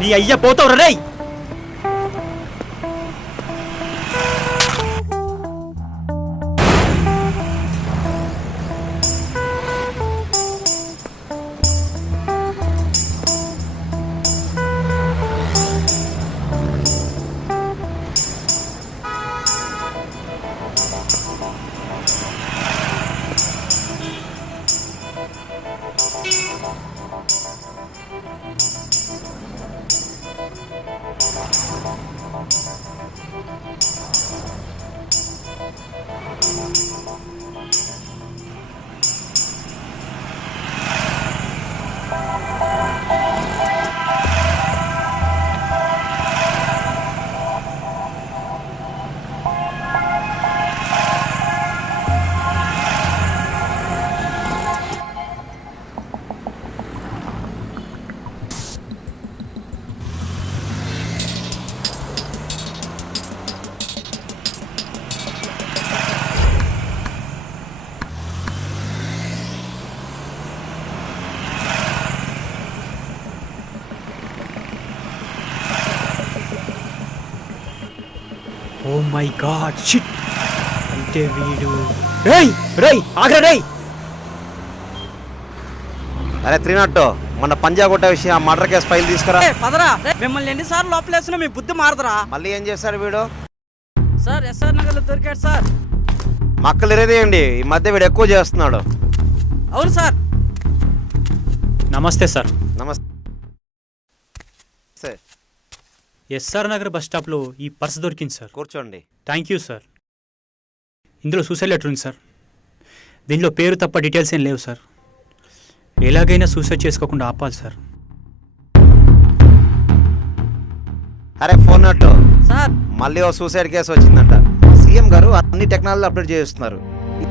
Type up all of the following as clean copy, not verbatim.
నీ అయ్య పోతావు రేయ్. Oh my god shit. అంటే వీడు రేయ్ రేయ్ ఆగ్రా రేయ్. అరే 302 మన పంజాగుట్ట విషయం ఆ మర్డర్ కేసు ఫైల్ తీసుకురా. పదరా, మిమ్మల్ని ఎన్నిసార్లు లోపలేసినా మీ బుద్ధి మారదురా. మళ్ళీ ఏం చేస్తారు వీడు? సార్ ఎస్ఆర్ నగర్ లో దొరికాడు సార్. మక్కలు ఇరేదేయండి, ఈ మధ్య వీడు ఎక్కువ చేస్తున్నాడు. అవును సార్. నమస్తే సార్. నమస్తే. ఎస్ఆర్ నగర్ బస్ స్టాప్లో ఈ పర్స్ దొరికింది సార్. కూర్చోండి. Thank you sir. ఇందులో సూసైడ్ లెటర్ ఉంది సార్. దీనిలో పేరు తప్ప డీటెయిల్స్ ఏం లేవు సార్. ఎలాగైనా సూసైడ్ చేసుకోకుండా ఆపాలి సార్. అరే 402 సార్, మళ్ళీ ఓ సూసైడ్ కేసు వచ్చిందంట. సీఎం గారు అన్ని టెక్నాలజీ అప్డేట్ చేస్తున్నారు.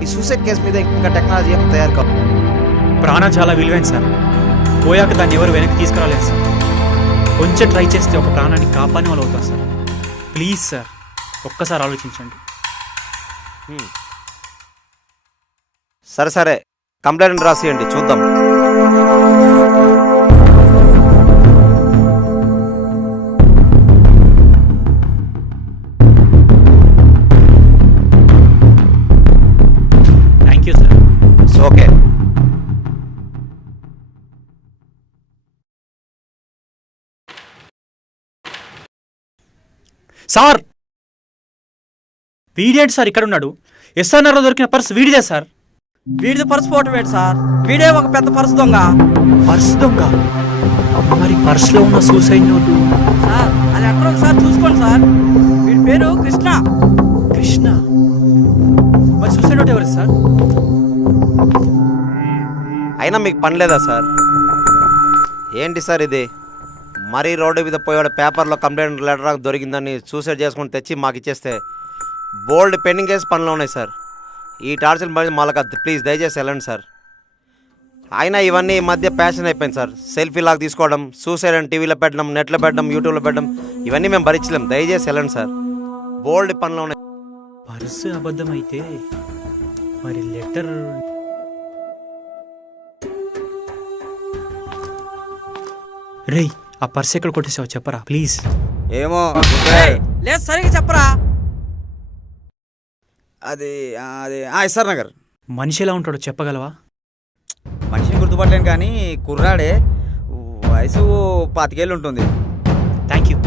ఈ సూసైడ్ కేసు మీద ఇంకా టెక్నాలజీ తయారు కావు. ప్రాణం చాలా విలువైంది సార్. పోయాక దాన్ని ఎవరు వెనక్కి తీసుకురాలేదు సార్. కొంచెం ట్రై చేస్తే ఒక ప్రాణాన్ని కాపాని వాళ్ళు అవుతారు సార్. ప్లీజ్ సార్, ఒక్కసారి ఆలోచించండి. సరే సరే, కంప్లైంట్ రాసియండి చూద్దాం. Thank you sir. Okay. Sir వీడేంటి సార్ ఇక్కడ ఉన్నాడు? ఎస్ఆర్ నగర్లో దొరికిన పర్స్ వీడిదే సార్. వీడిది పర్సు ఫోటో వేడు సార్. వీడే ఒక పెద్ద పర్సు దొంగ. పర్స్ దొంగ? మరి పర్స్లో ఉన్న సూసైడ్ నోటు సార్ అది ఎక్కడ ఒకసారి చూసుకోండి సార్. వీడి పేరు కృష్ణ. కృష్ణ? మరి సూసైడ్ నోట్ ఎవరు సార్? అయినా మీకు పని లేదా సార్? ఏంటి సార్ ఇది? మరీ రోడ్డు మీద పోయాడు పేపర్లో కంప్లైంట్ లెటర్ దొరికిందని సూసైడ్ చేసుకుని తెచ్చి మాకు ఇచ్చేస్తే బోల్డ్ పెండింగ్ కేసు పనులు ఉన్నాయి సార్. ఈ టార్చర్ పని మాలకద్దు, ప్లీజ్ దయచేసి వెళ్ళండి సార్. అయినా ఇవన్నీ ఈ మధ్య ప్యాషన్ అయిపోయింది సార్. సెల్ఫీ లాగా తీసుకోవడం, సూసైడ్ అని టీవీలో పెట్టడం, నెట్లో పెట్టడం, యూట్యూబ్లో పెట్టడం, ఇవన్నీ మేము భరించలేం. దయచేసి వెళ్ళండి సార్, బోల్డ్ పనులు ఉన్నాయి. పర్సు అబద్ధం అయితే మరి లెటర్ రేయ్, ఆ పర్స్ ఎక్కడ కొట్టేసావు చెప్పరా ప్లీజ్. ఏమో ఏయ్, లేదు సరిగ్గా చెప్పరా. అది అది ఎస్ఆర్ నగర్. మనిషి ఎలా ఉంటాడో చెప్పగలవా? మనిషిని గుర్తుపట్టలేను కానీ కుర్రాడే, వయసు 25 ఏళ్ళు ఉంటుంది. Thank you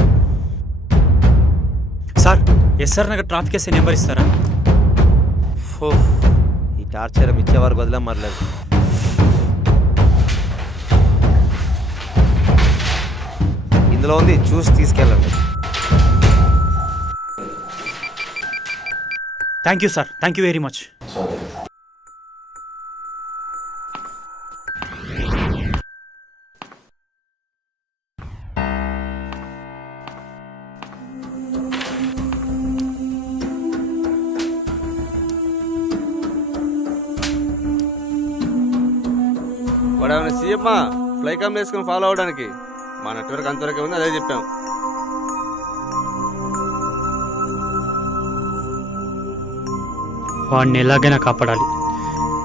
sir. SR Nagar traffic SI number ఇస్తారా? ఫో, ఈ టార్చర్ ఇచ్చేవారు వదిలేం మరలేదు. ఇందులో ఉంది, చూసి తీసుకెళ్ళండి. Thank you sir, thank you very much. వాడు ఏమైనా సీఎమ్మా ఫ్లై కామ్ వేసుకుని ఫాలో అవడానికి? మా నెట్వర్క్ అంతవరకే ఉంది, అదే చెప్పాం. వాడిని ఎలాగైనా కాపాడాలి.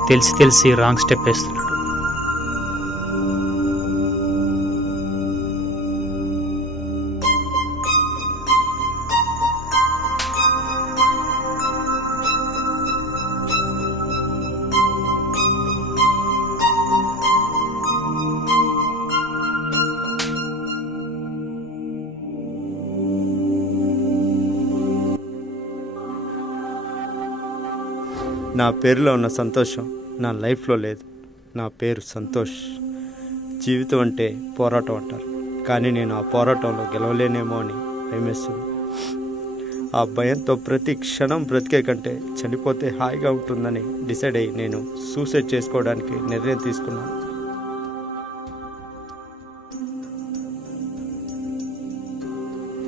తెలిసి తెలిసి రాంగ్ స్టెప్ వేస్తున్నాడు. నా పేరులో ఉన్న సంతోషం నా లైఫ్లో లేదు. నా పేరు సంతోష్. జీవితం అంటే పోరాటం అంటారు, కానీ నేను ఆ పోరాటంలో గెలవలేనేమో అని భయమేస్తుంది. ఆ భయంతో ప్రతి క్షణం బ్రతికే కంటే చనిపోతే హాయిగా ఉంటుందని డిసైడ్ అయ్యి నేను సూసైడ్ చేసుకోవడానికి నిర్ణయం తీసుకున్నాను.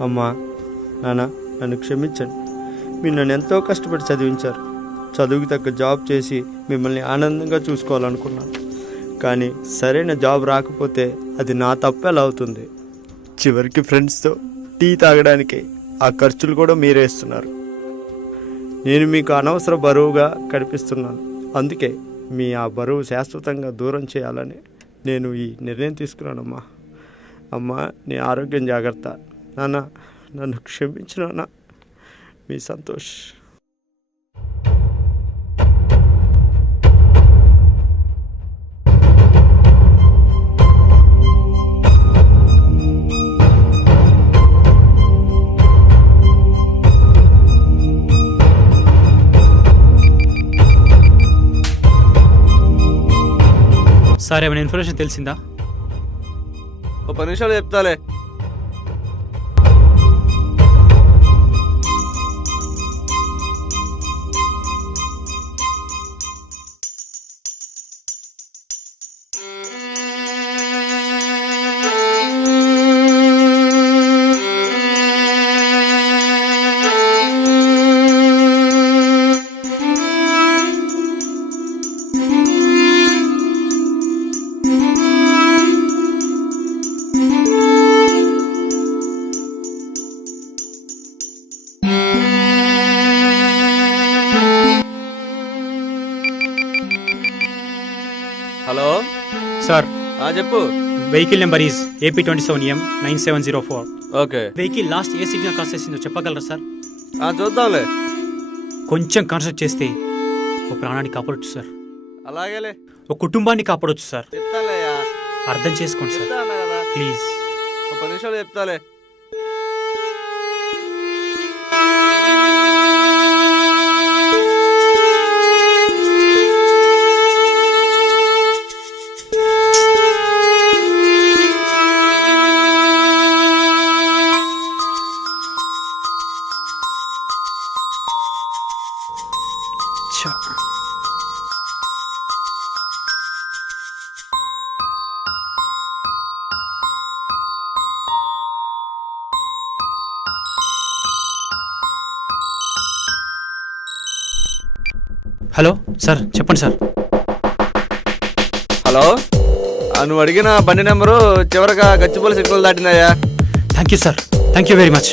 అమ్మా, నాన్న, నన్ను క్షమించండి. మీరు నన్ను ఎంతో కష్టపడి చదివించారు. చదువుకి తగ్గ జాబ్ చేసి మిమ్మల్ని ఆనందంగా చూసుకోవాలనుకున్నాను. కానీ సరైన జాబ్ రాకపోతే అది నా తప్పు ఎలా అవుతుంది? చివరికి ఫ్రెండ్స్తో టీ తాగడానికి ఆ ఖర్చులు కూడా మీరే ఇస్తున్నారు. నేను మీకు అనవసర బరువుగా కనిపిస్తున్నాను. అందుకే మీ ఆ బరువు శాశ్వతంగా దూరం చేయాలని నేను ఈ నిర్ణయం తీసుకున్నానమ్మా. అమ్మా, నీ ఆరోగ్యం జాగ్రత్త. నాన్న, నన్ను క్షమించు నాన్న. మీ సంతోష్. సార్, ఏమైనా ఇన్ఫర్మేషన్ తెలిసిందా? ఒక 10 నిమిషాలు చెప్తాలే. హలో సార్, చెప్పు. Vehicle number is AP27M9704. Okay, vehicle last A signal cross చేసిందో చెప్పగలరా సార్? చూద్దాంలే. కొంచెం కాన్సెప్ట్ చేస్తే ఒక ప్రాణాన్ని కాపాడొచ్చు సార్. అలాగేలే, ఒక కుటుంబాన్ని కాపాడొచ్చు సార్. చెప్తానులేయా. అర్థం చేసుకోండి సార్ చెప్తా అన్నా కదా, ప్లీజ్. ఒక 10 నిమిషాలు చెప్తాలే. హలో సార్, చెప్పండి సార్. హలో, నువ్వు అడిగిన బండి నెంబరు చివరిగా గచ్చిబౌలి సిగ్నల్ దాటిందయ్యా. Thank you sir, thank you very much.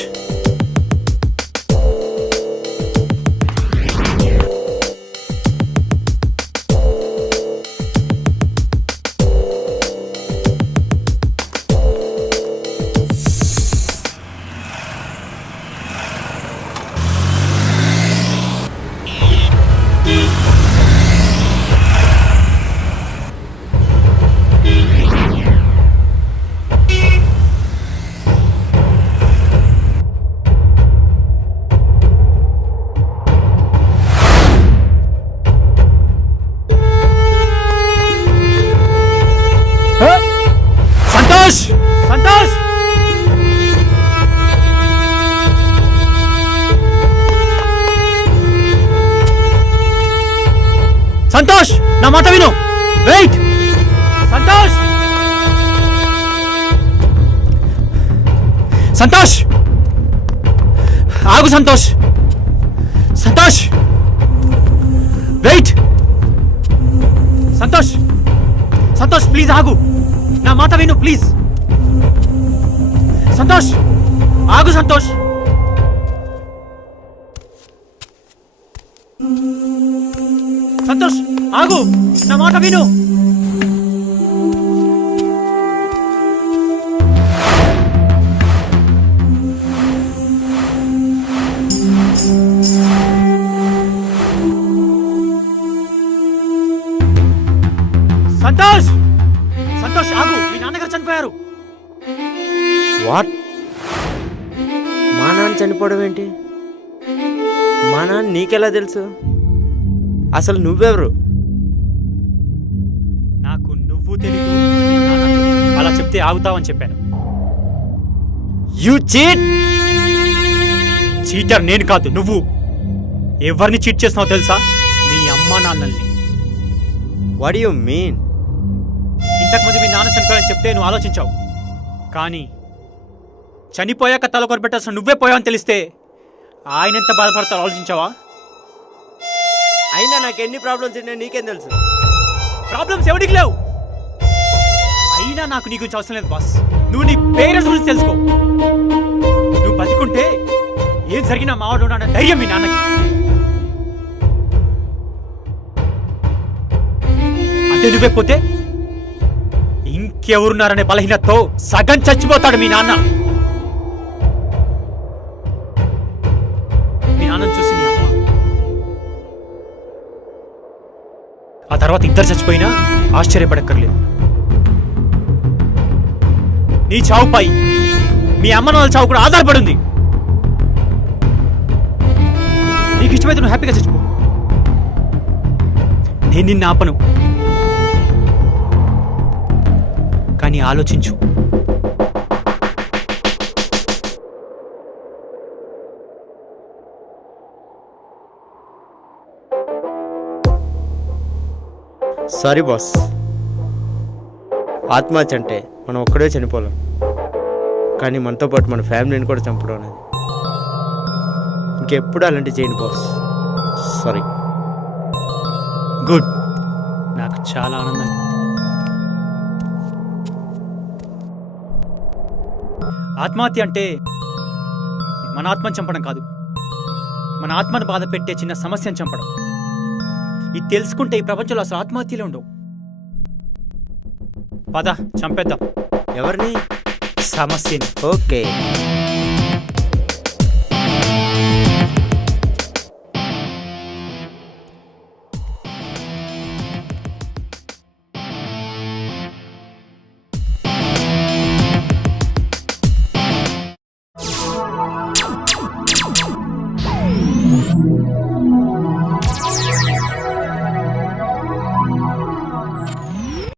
Santosh నా మాట విను. వెయిట్ సంతోష్. సంతోష్ ఆగు. సంతోష్ సంతోష్ వెయిట్. సంతోష్ సంతోష్ ప్లీజ్ ఆగు. నా మాట విను ప్లీజ్. సంతోష్ ఆగు. సంతోష్ సంతోష్ ఆగు. నా మాట విను. సంతోష్ సంతోష్ ఆగు. మీ నాన్నగారు చనిపోయారు. వాట్? మా నాన్న చనిపోవడం ఏంటి? మా నాన్న నీకెలా తెలుసు? అసలు నువ్వెవరు? నాకు నువ్వు తెలీదు, మీ నాన్న తెలీదు. అలా చెప్తే ఆగుతావని చెప్పాను. You cheat. చీటర్ నేను కాదు, నువ్వు. ఎవరిని చీట్ చేస్తున్నావు తెలుసా? మీ అమ్మ నాన్నల్ని. What you mean? ఇంతకుముందు మీ నాన్న చనిపోయాలని చెప్తే నువ్వు ఆలోచించావు. కానీ చనిపోయాక తల కొరపెట్టాల్సిన నువ్వే పోయావని తెలిస్తే ఆయన ఎంత బాధపడతారో ఆలోచించావా? అయినా నాకు ఎన్ని ప్రాబ్లమ్స్ ఉన్నాయో నీకేం తెలుసు? ప్రాబ్లమ్స్ ఎవరికి లేవు. అయినా నాకు నీ గురించి అవసరం లేదు బాస్. నువ్వు నీ పేరెంట్స్ గురించి తెలుసుకో. నువ్వు బతికుంటే ఏం జరిగినా మావాడు ఉన్నాడన్న ధైర్యం మీ నాన్నకి. అదే నువ్వే పోతే ఇంకెవరున్నారనే బలహీనతతో సగం చచ్చిపోతాడు మీ నాన్న. మీ నాన్నను చూసి నీ అమ్మ, ఆ తర్వాత ఇద్దరు చచ్చిపోయినా ఆశ్చర్యపడక్కర్లేదు. నీ చావుపై మీ అమ్మ నాన్న చావు కూడా ఆధారపడింది. నీకు ఇష్టమైతే నువ్వు హ్యాపీగా చచ్చిపో. నేను నిన్ను ఆపను. కానీ ఆలోచించు. Sorry boss. ఆత్మహత్య అంటే మనం ఒక్కడే చనిపోలేం, కానీ మనతో పాటు మన ఫ్యామిలీని కూడా చంపడం అనేది ఇంకెప్పుడు అలాంటి చేయను బాస్. సారీ. గుడ్. నాకు చాలా ఆనందంగా ఉంది. ఆత్మహత్య అంటే మన ఆత్మను చంపడం కాదు, మన ఆత్మను బాధ పెట్టే చిన్న సమస్యను చంపడం. ఇది తెలుసుకుంటే ఈ ప్రపంచంలో అసలు ఆత్మహత్యలే ఉండవు. పద చంపేద్దాం. ఎవరిని? సమస్యని. ఓకే.